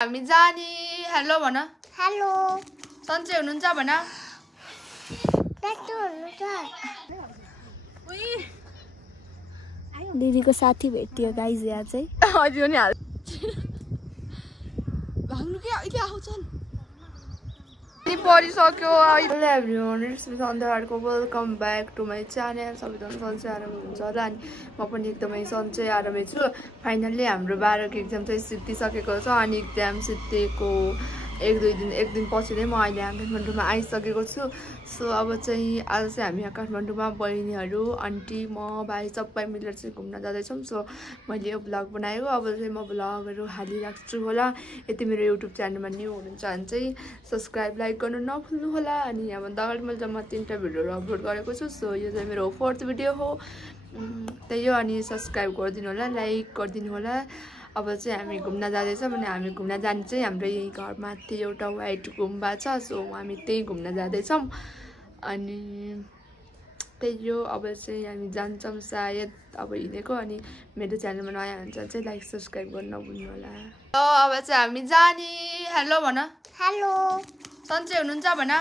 हामी जानी हेलो भन हेलो सन्चै हुनुहुन्छ भन दिदीको साथी भेटियो गाइज यहाँ चाहिँ हजुर नि हाल भाग्नु के अहिले आउँछन् नि परिसक्यो हेलो एभ्रीवन इट्स मी सन्ध्याको welcome back to my channel सबैजना सन्चै आरामै हुनुहुन्छ होला अनि म पनि एकदमै सन्चै आरामै छु फाइनल्ली हाम्रो 12 को एक्जाम चाहिँ सिद्धिसकेको छ अनि एक्जाम सिद्धिएको एक दिन पछि नै म अहिले यहाँ काठमाडौँमा आइसकेको छु सो अब चाहिँ आज चाहिँ हामी यहाँ काठमाडौँमा बहिनीहरू आन्टी म भाइ सबै मिलेर चाहिँ घुम्न जाँदैछौँ सो मैले यो भ्लग बनाएको अब चाहिँ म भ्लगहरू हालिराख्छु होला यति मेरो युट्युब च्यानलमा न्यू हुनुहुन्छ भने चाहिँ सब्सक्राइब लाइक गर्नु नभुल्नु होला अनि यहाँभन्दा अगाडि मैले जम्मा 3टा भिडियोहरू अपलोड गरेको छु सो यो चाहिँ मेरो 4th भिडियो हो त्यही हो अनि सब्सक्राइब गरिदिनु होला लाइक गरिदिनु होला अब चाहिँ हामी घुम्न जाँदैछौँ अनि हामी घुम्न जाने चाहिँ हाम्रो यही घरमाथि एउटा व्हाइट गुम्बा छ सो हामी त्यही घुम्न जाँदैछौँ अनि त्यही हो अब चाहिँ हामी जान्छौँ सायद अब हिँडेको अनि मेरो च्यानलमा नयाँ हुन्छ चाहिँ लाइक सब्सक्राइब गर्न नभुल्नु होला अब चाहिँ हामी जाने हेलो भन हेलो सन्चै हुनुहुन्छ भन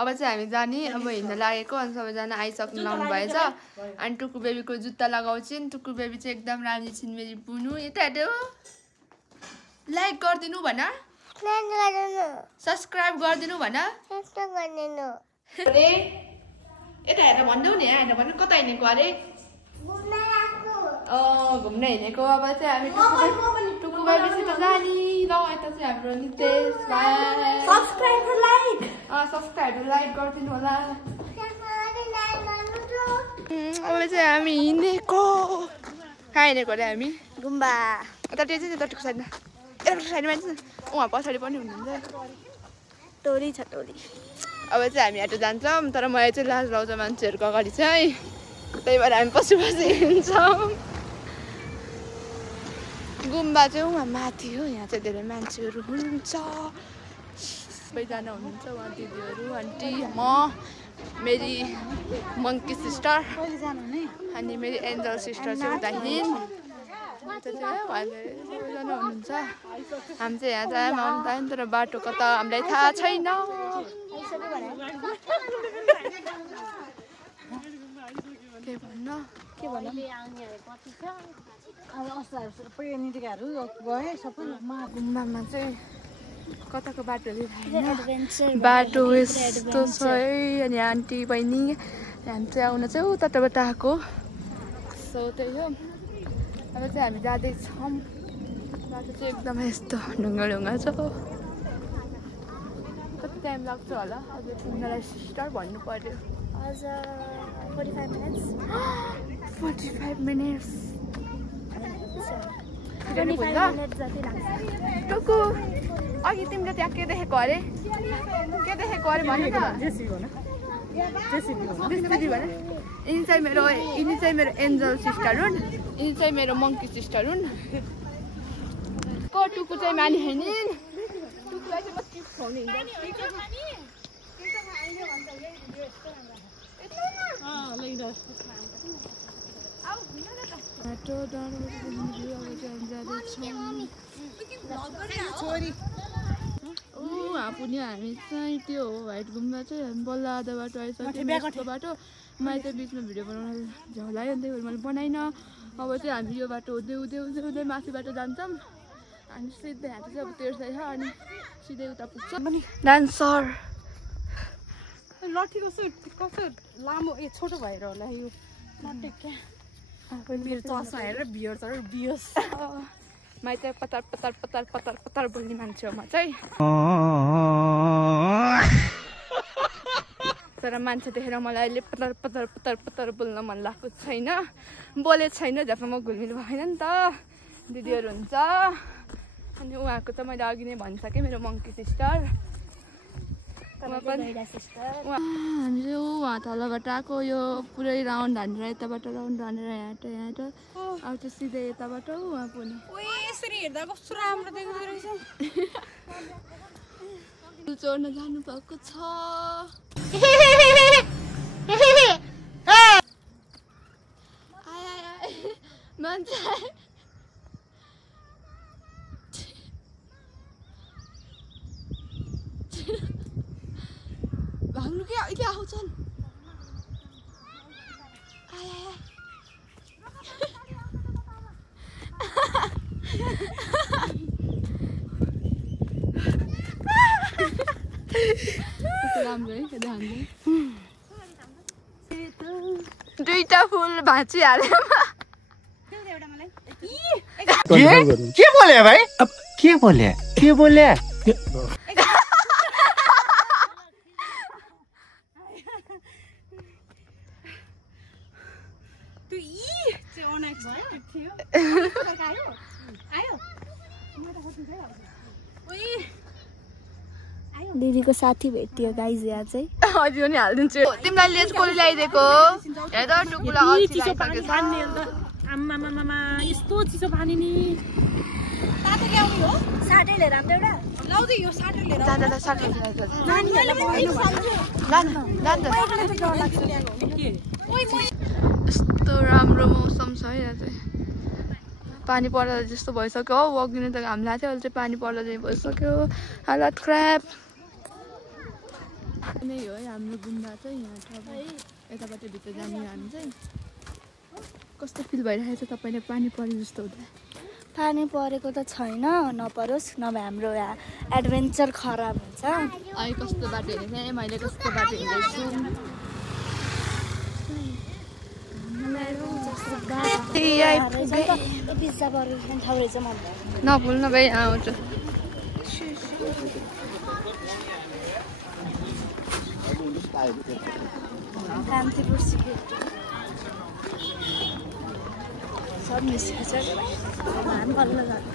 अब चाहिँ हामी जाने अब हिँड्न लागेको अनि सबैजना आइसक्नु लाउनु भएछ अनि टुकु बेबीको जुत्ता लगाउँछिन् टुकु बेबी चाहिँ एकदम राम्री छिन् मेरी बुनु यता हेर्नु लाइक गरिदिनु भन सब्सक्राइब गरिदिनु भन अरे यता हेरेर भन्देऊ नि हेरेर भन्नु कता हिँडेको अरे घुम्न हिँडेको अब चाहिँ हामी टुकु बेबीसित जाने ल यता चाहिँ हाम्रो नितेश सब्सक्राइब लाइक गरिदिनु होला अब चाहिँ हामी हिँडेको कहाँ हिँडेको अरे हामी गुम्बा यता त्यो चाहिँ यताको साइडमा यताको साइडमा चाहिँ उहाँ पछाडि पनि हुनुहुन्छ टोली छ टोली अब चाहिँ हामी आटो जान्छौँ तर मलाई चाहिँ लाज लाउँछ मान्छेहरूको अगाडि चाहिँ त्यही भएर हामी पछि हिँड्छौँ गुम्बा चाहिँ उहाँ माथि हो यहाँ चाहिँ धेरै मान्छेहरू हुनुहुन्छ सबैजना हुनुहुन्छ उहाँ दिदीहरू आन्टी म मेरी मङ्की सिस्टर अनि मेरी एन्जल सिस्टर चाहिँ उता सबैजना हुनुहुन्छ हामी चाहिँ यहाँ चाहिँ आउनु तर बाटो कता हामीलाई थाहा छैन के भन्नु गुम्बामा चाहिँ कताको बाटोहरू छैन बाटो यस्तो छ है अनि आन्टी बहिनी हामी चाहिँ आउन चाहिँ उताबाट आएको सो त्यही हो अब चाहिँ हामी जाँदैछौँ बाटो चाहिँ एकदमै यस्तो ढुङ्गा छ कति टाइम लाग्छ होला अब तिमीलाई सिस्टर भन्नु पर्यो 45 मिनट्स टुकु अघि तिमीले त्यहाँ के देखेको अरे भनेको यिनी चाहिँ मेरो एन्जल सिस्टर हुन् यिनी चाहिँ मेरो मङ्की सिस्टर हुन् को टुकु चाहिँ मानि हैन टुकुलाई चाहिँ बच्ची खुवाउने पनि हामी चाहिँ त्यो हो व्हाइट गुम्बा चाहिँ हामी बल्ल आधा बाटो आइसक्यो बाटो मैले चाहिँ बिचमा भिडियो बनाउन झलायो अनि त्यही भएर मैले बनाइनँ अब चाहिँ हामी यो बाटो हुँदै माथि बाटो जान्छौँ अनि सिधै यहाँ चाहिँ अब तेर्सै छ अनि सिधै उता पुग्छ डान्सर लट्ठीको कसो लामो छोटो भएर होला यो मेरो चस्मा हेरेर बियर्स मैले चाहिँ पतार बोल्ने मान्छे हो म चाहिँ तर मान्छे देखेर मलाई अहिले पतार बोल्न मन लागेको छैन बोलेको छैन जबसम्म घुलमिल भएन नि त दिदीहरू हुन्छ अनि उहाँको त मैले अघि नै भनिसकेँ मेरो मङ्की सिस्टर हामी चाहिँ उहाँ तलबाट आएको यो पुरै राउन्ड हानेर यताबाट राउन्ड हानेर यहाँ अब चाहिँ सिधै यताबाट उहाँ पनि यसरी हेर्दा कस्तो राम्रो देख्दो रहेछ चोर्न जानु भएको छ मान्छे कहिले आउँछन् राम्रो है दुईटा फुल भाँचिहाल्यो के बोले भाइ के बोले दिदीको साथी भेटियो गाइज यहाँ चाहिँ हजुर नि हालिदिन्छु तिमीलाई लेज कोली ल्याइदिएको हेर टुकुलाई चिसो पानी खाने आम्मा मामा यस्तो चिसो पानी नि तातो ल्याउने हो साटै लिएर आउँदा एउटा लाउँदै यो साटो लिएर जाँदा साटो नानीहरुलाई यस्तो राम्रो मौसम छ यहाँ चाहिँ पानी पर्दा जस्तो भइसक्यो हो वकिने त घाम लाग्थ्यो अहिले चाहिँ पानी पर्दा चाहिँ भइसक्यो हालत खराब नै हो है हाम्रो गुम्बा चाहिँ यहाँ यताबाट भित्र जाने हामी चाहिँ कस्तो फिल भइरहेको छ तपाईँले पानी परे जस्तो हुँदा पानी परेको त छैन नपरोस् नभए हाम्रो यहाँ एडभेन्चर खराब हुन्छ अहिले कस्तो बाटो हिँडेको मैले कस्तो बाटो हिँड्दैछु पिज्जा बर्गर खाने ठाउँ रहेछ मलाई नभुल्नु भाइ आउँछ कान्तिपुर सिक्रेट सब मिसिएको छ हामी बल्ल जानु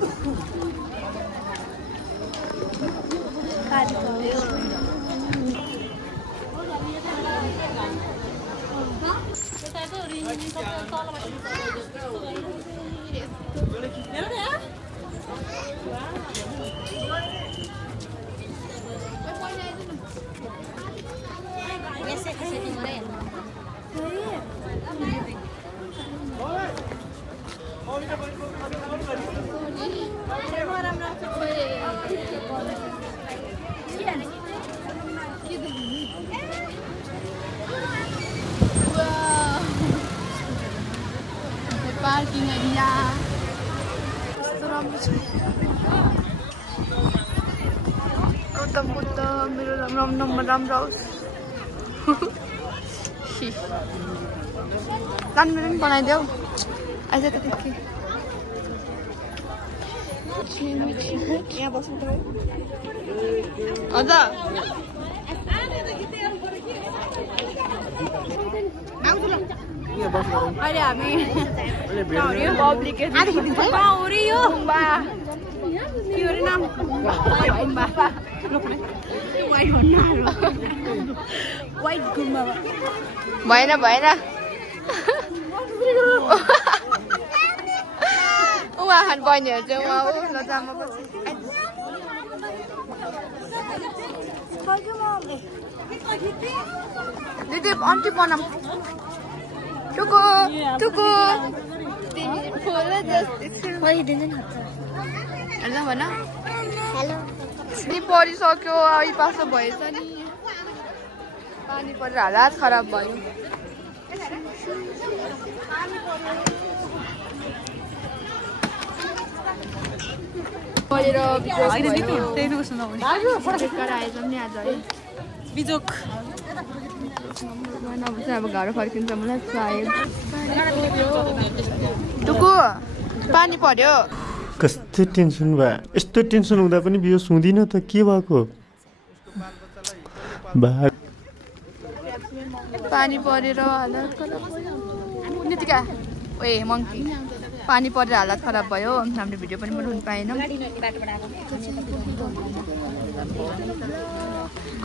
पार्किङ एरिया कस्तो राम्रो छ गौतम बुद्ध मेरो राम्रो होस् लानु मेरो पनि बनाइदेऊ आइज त के यहाँ बस्नु त हजुर अहिले हामी पब्लिक भएन उहाँ खान बहिनीहरू चाहिँ उहाँ हो लजामा दिदी आन्टी बनाऊ टुकु हेलो भन नि परिसक्यो आई पासो भएछ नि पानी परेर हालत खराब भयो बिजोक अब घर फर्किन्छ मलाई सायद टुकु पानी पर्यो कस्तो टेन्सन भयो यस्तो टेन्सन हुँदा पनि बियो सुँदिन त के भएको पानी परेर हालत खराब भयो नितिका ओए मङ्की पानी परेर हालत खराब भयो हाम्रो भिडियो पनि बनाउनु पाएनौँ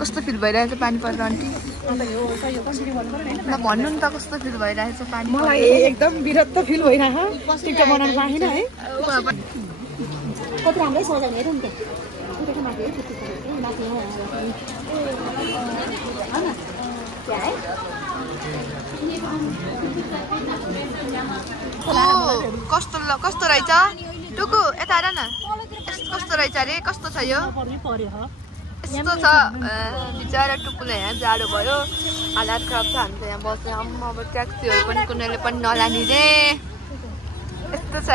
कस्तो फिल भइरहेको छ पानी परेर आन्टी ल भन्नु नि त कस्तो फिल भइरहेको छ पानी मलाई एकदम विरक्त फिल भइरहेको टिकटक बनाउन पाएन है कति राम्रै सजाउने हेरौँ कस्तो रहेछ टुकु यता हेर न कस्तो रहेछ अरे कस्तो छ यो यस्तो छ बिचरा टुप्पोले यहाँ जाडो भयो हालत खराब छ हामी त यहाँ बस्ने अब ट्याक्सीहरू पनि कुनैले पनि नलाने रे यस्तो छ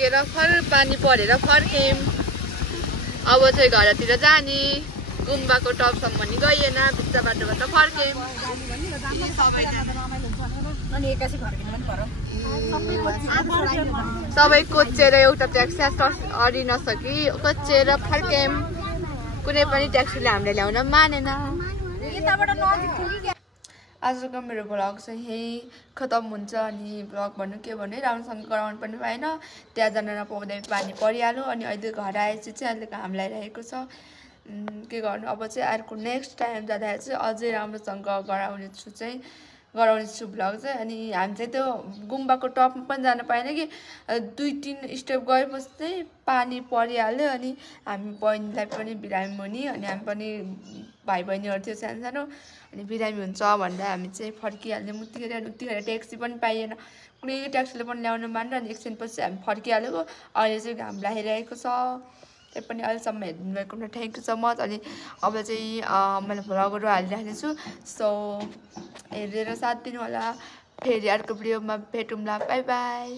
है फर पानी परेर फर्क्यौँ अब चाहिँ घरतिर जाने गुम्बाको टपसम्म पनि गइएन बिच बाटोबाट फर्क्यौँ सबै कोचेर एउटा ट्याक्सी अरि नसकी कोचेर फर्क्यौँ कुनै पनि ट्याक्सीले हामीलाई ल्याउन मानेन आजको मेरो भ्लग चाहिँ यही खतम हुन्छ अनि भ्लग भन्नु के भन्नु राम्रोसँग गराउनु पनि पाएन त्यहाँ जान नपाउँदै पानी परिहाल्यो अनि अहिले घर आएपछि चाहिँ अहिले घाम लगाइरहेको छ के गर्नु अब चाहिँ अर्को नेक्स्ट टाइम जाँदाखेरि चाहिँ अझै राम्रोसँग गराउने छु भ्लग चाहिँ अनि हामी चाहिँ त्यो गुम्बाको टपमा पनि जान पाएन कि 2-3 स्टेप गएपछि चाहिँ पानी परिहाल्यो अनि हामी बहिनीलाई पनि बिरामी हुने अनि हामी पनि भाइ बहिनीहरू थियो सानो सानो अनि बिरामी हुन्छ भन्दा हामी चाहिँ फर्किहाल्यौँ उतिखेर ट्याक्सी पनि पाइएन कुनै ट्याक्सीले पनि ल्याउनु मानेर अनि एकछिनपछि हामी फर्किहालेको अहिले चाहिँ घाम लागिरहेको छ त्यही पनि अहिलेसम्म हेर्नु भएको थ्याङ्क यू सो मच अनि अब चाहिँ मैले भ्लगहरू हालिराख्ने छु सो हेरेर साथ दिनु होला फेरि अर्को भिडियोमा भेटौँला बाई बाई